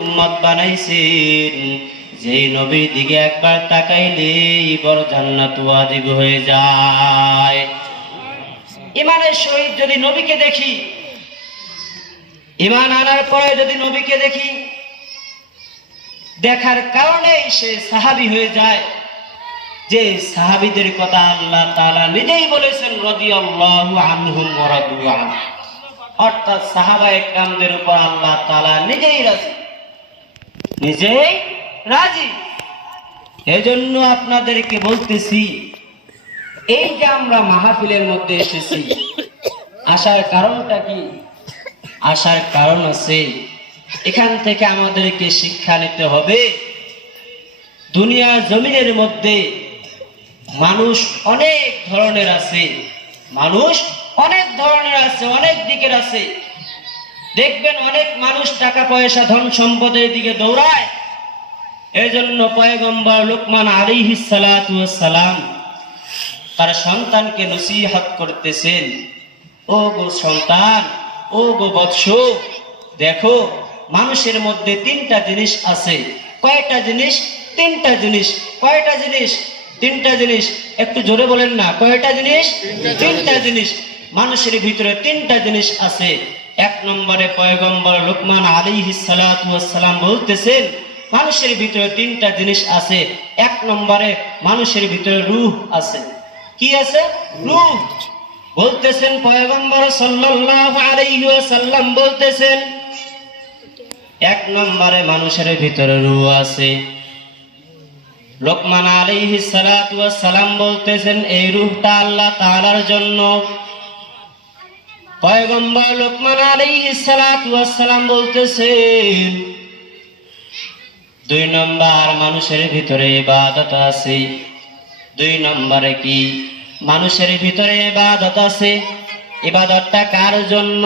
উম্মত বানাইছেন, যেই নবীর দিকে একবার তাকাইলেই বড় জান্নাত ওয়াজিব হয়ে যায়। ইমানের সহিত যদি নবীকে দেখি, ইমান আনার পরে যদি নবীকে দেখি, দেখার কারণেই সে সাহাবী হয়ে যায়। যে সাহাবীদের কথা আল্লাহ তাআলা নিজেই বলেছেন রাদিয়াল্লাহু আনহুম ওয়া রাদু আনহু, অর্থাৎ সাহাবায়ে কেরামদের উপর আল্লাহ তাআলা নিজেই রাজি। এজন্য আপনাদেরকে বলতেছি, এই যে আমরা মাহফিলের মধ্যে এসেছি, আসার কারণটা কি? আসার কারণ আছে, এখান থেকে আমাদেরকে শিক্ষা নিতে হবে। দুনিয়ার জমিনের মধ্যে মানুষ অনেক ধরনের আছে, অনেক দিকের আছে। দেখবেন অনেক মানুষ টাকা পয়সা ধন সম্পদের দিকে দৌড়ায়। এজন্য পয়গম্বর লোকমান আলাইহিস সালাতু ওয়াস সালাম তার সন্তানকে নসিহত করতেছেন, ও গো সন্তান, ও গো বৎস, দেখো মানুষের মধ্যে তিনটা জিনিস আছে। কয়টা জিনিস? তিনটা জিনিস। কয়টা জিনিস? তিনটা জিনিস। একটু জোরে বলেন না, কয়টা জিনিস? তিনটা জিনিস। মানুষের ভিতরে তিনটা জিনিস আছে। এক নম্বরে পয়গম্বর লোকমান আলাইহিস সালাতু ওয়াস সালাম বলতেছেন, মানুষের ভিতরে তিনটা জিনিস আছে। এক নম্বরে মানুষের ভিতরে রূহ আছে। কি আছে? রূহ। বলতেছেন পয়গম্বর সাল্লাল্লাহু আলাইহি ওয়াসাল্লাম বলতেছেন, এক নম্বরে মানুষের ভিতরে রূহ আছে। লোকমান আলাইহিস সালাতু ওয়াস সালাম বলতেছেন, এই রূহটা আল্লাহ তাআলার জন্য। পয়গম্বর লোকমান আলাইহিস সালাতু ওয়াস সালাম বলতেছেন, দুই নম্বর মানুষের ভিতরে ইবাদত আছে। দুই নম্বরে কি? মানুষের ভিতরে ইবাদত আছে। ইবাদতটা কার জন্য?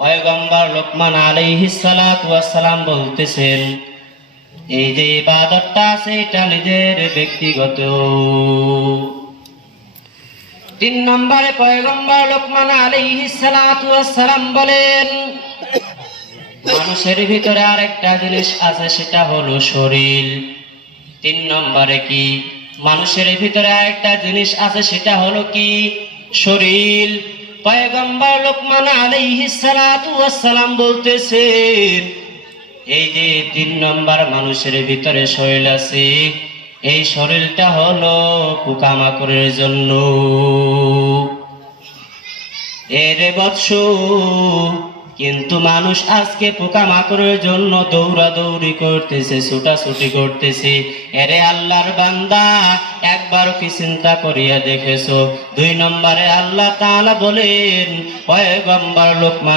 পয়গম্বর লোকমান আলাইহিস সালাতু ওয়াস সালাম বলতেছেন, এই যে ইবাদতটা আছে এটা নিজের ব্যক্তিগত। তিন নম্বরে পয়গম্বর লোকমান আলাইহিস সালাতু ওয়াস সালাম বলেন, মানুষের ভিতরে আরেকটা জিনিস আছে, সেটা হলো শরীর। তিন নম্বরে কি? মানুষের ভিতরে আরেকটা জিনিস আছে, সেটা হলো কি? শরীর। পয়গম্বর লোকমান আলাইহিস সালাতু ওয়াস সালাম বলতেছেন, এই যে তিন নম্বর মানুষের ভিতরে শরীর আছে, এই শরীরটা হলো পোকামাকড়ের জন্য। এরে বৎস, কিন্তু মানুষ আজকে পোকামাকড়ের জন্য দৌড়াদৌড়ি করতেছে, ছুটাছুটি করতেছে। এরে আল্লাহর বান্দা, একবারও কি চিন্তা করিয়া দেখেছো? দুই নম্বরে আল্লাহ তাআলা বলেন, পয়গম্বর লোকমান